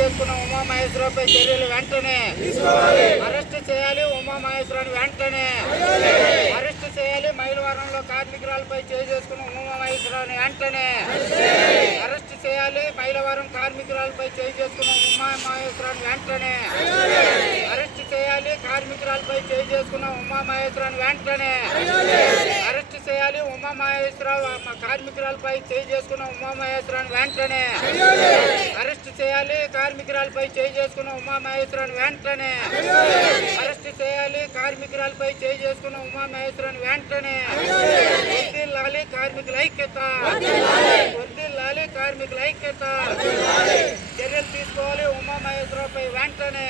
చేసుకున్న ఉమా మహేశ్వరరావుపై చర్యలు వెంటనే. అరెస్ట్ చేయాలి ఉమా మహేశ్వరాన్ని వెంటనే. అరెస్ట్ చేయాలి మైలవరంలో కార్మికురాలపై చేసుకున్న ఉమా మహేశ్వరాన్ని వెంటనే. అరెస్ట్ చేయాలి మైలవరం కార్మికురాలపై చేసుకున్న ఉమా మహేశ్వరాన్ని వెంటనే. అరెస్ట్ చేయాలి కార్మికురాలపై చేసుకున్న ఉమా మహేశ్వరాన్ని వెంటనే. అరెస్ట్ చేయాలి. ఉమా మహేశ్వరరావు మా కార్మికురాలపై చేయి చేసుకున్న ఉమా మహేశ్వరాన్ని వెంటనే అరెస్ట్ చేయాలి. కార్మికురాలపై చేయి చేసుకున్న ఉమా మహేశ్వరాన్ని వెంటనే అరెస్ట్ చేయాలి. కార్మికురాలపై చేయి చేసుకున్న ఉమా మహేశ్వరాన్ని వెంటనే లాలి కార్మికుల ఐక్యత. లాలి కార్మికుల ఐక్యత. చర్యలు తీసుకోవాలి. ఉమా మహేశ్వరరావుపై వెంటనే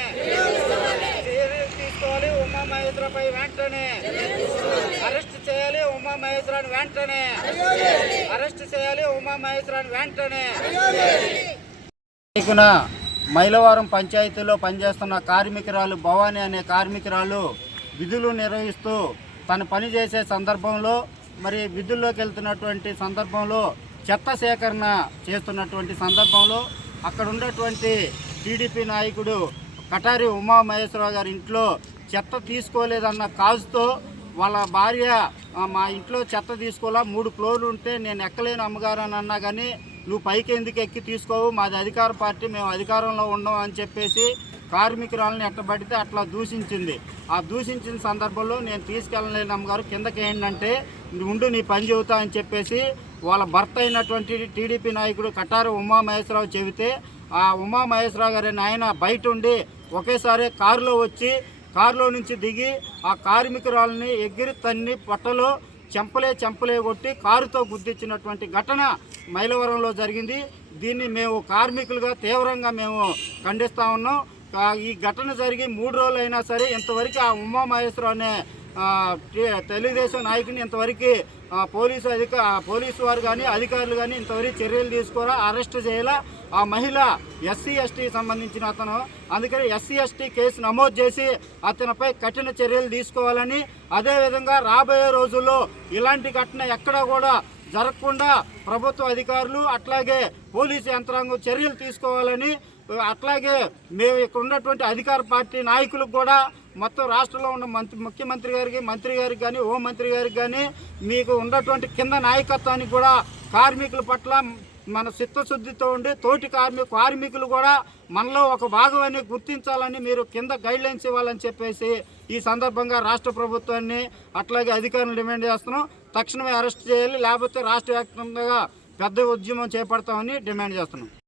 చర్యలు తీసుకోవాలి. ఉమా మహేశ్వరరావుపై వెంటనే చేయాలి ఉమా మహేశ్వరాన్ని వెంటనే. అరెస్ట్ చేయాలి ఉమా మహేశ్వరాన్ని వెంటనే. మైలవరం పంచాయతీలో పనిచేస్తున్న కార్మికురాలు భవానీ అనే కార్మికురాలు విధులు నిర్వహిస్తూ తను పనిచేసే సందర్భంలో మరి విధుల్లోకి వెళ్తున్నటువంటి సందర్భంలో చెత్త సేకరణ చేస్తున్నటువంటి సందర్భంలో అక్కడ ఉన్నటువంటి టీడీపీ నాయకుడు కటారి ఉమా మహేశ్వరరావు గారి ఇంట్లో చెత్త తీసుకోలేదన్న కాజుతో వాళ్ళ భార్య మా ఇంట్లో చెత్త తీసుకోవాలా? మూడు ఫ్లోర్లు ఉంటే నేను ఎక్కలేను అమ్మగారు అని అన్నా కానీ నువ్వు పైకి ఎందుకు ఎక్కి తీసుకోవు? మాది అధికార పార్టీ మేము అధికారంలో ఉండం అని చెప్పేసి కార్మికురాలను ఎట్టబడితే అట్లా దూషించింది. ఆ దూషించిన సందర్భంలో నేను తీసుకెళ్ళలేను అమ్మగారు. కిందకి ఏంటంటే ఉండు నీ పని చెబుతా అని చెప్పేసి వాళ్ళ భర్త అయినటువంటి టీడీపీ నాయకుడు కటారు ఉమామహేశ్వరరావు చెబితే ఆ ఉమామహేశ్వరరావు గారి నాయన బయట ఉండి ఒకేసారి కారులో వచ్చి కారులో నుంచి దిగి ఆ కార్మికురాలని ఎగిరి తన్ని పొట్టలో చెంపలే చెంపలే కొట్టి కారుతో గుద్దించినటువంటి ఘటన మైలవరంలో జరిగింది. దీన్ని మేము కార్మికులుగా తీవ్రంగా మేము ఖండిస్తూ ఉన్నాం. ఈ ఘటన జరిగి మూడు రోజులైనా సరే ఇంతవరకు ఆ ఉమామహేశ్వరం అనే తెలుగుదేశం నాయకుని ఇంతవరకు పోలీసు అధిక పోలీసు వారు కానీ అధికారులు కానీ ఇంతవరకు చర్యలు తీసుకోరా అరెస్ట్ చేయాలా? ఆ మహిళ ఎస్సీ ఎస్టీ సంబంధించిన అతను. అందుకని ఎస్సీ ఎస్టీ కేసు నమోదు చేసి అతనిపై కఠిన చర్యలు తీసుకోవాలని అదేవిధంగా రాబోయే రోజుల్లో ఇలాంటి ఘటన ఎక్కడా కూడా జరగకుండా ప్రభుత్వ అధికారులు అట్లాగే పోలీసు యంత్రాంగం చర్యలు తీసుకోవాలని అట్లాగే మేము ఇక్కడ ఉన్నటువంటి అధికార పార్టీ నాయకులకు కూడా మొత్తం రాష్ట్రంలో ఉన్న మంత్రి ముఖ్యమంత్రి గారికి మంత్రి గారికి కానీ హోంమంత్రి గారికి కానీ మీకు ఉన్నటువంటి కింద నాయకత్వానికి కూడా కార్మికుల పట్ల మన చిత్తశుద్ధితో ఉండి తోటి కార్మిక కార్మికులు కూడా మనలో ఒక భాగమని గుర్తించాలని మీరు కింద గైడ్లైన్స్ ఇవ్వాలని చెప్పేసి ఈ సందర్భంగా రాష్ట్ర ప్రభుత్వాన్ని అట్లాగే అధికారులు డిమాండ్ చేస్తున్నాం. తక్షణమే అరెస్ట్ చేయాలి లేకపోతే రాష్ట్ర వ్యాప్తంగా పెద్ద ఉద్యమం చేపడతామని డిమాండ్ చేస్తున్నాం.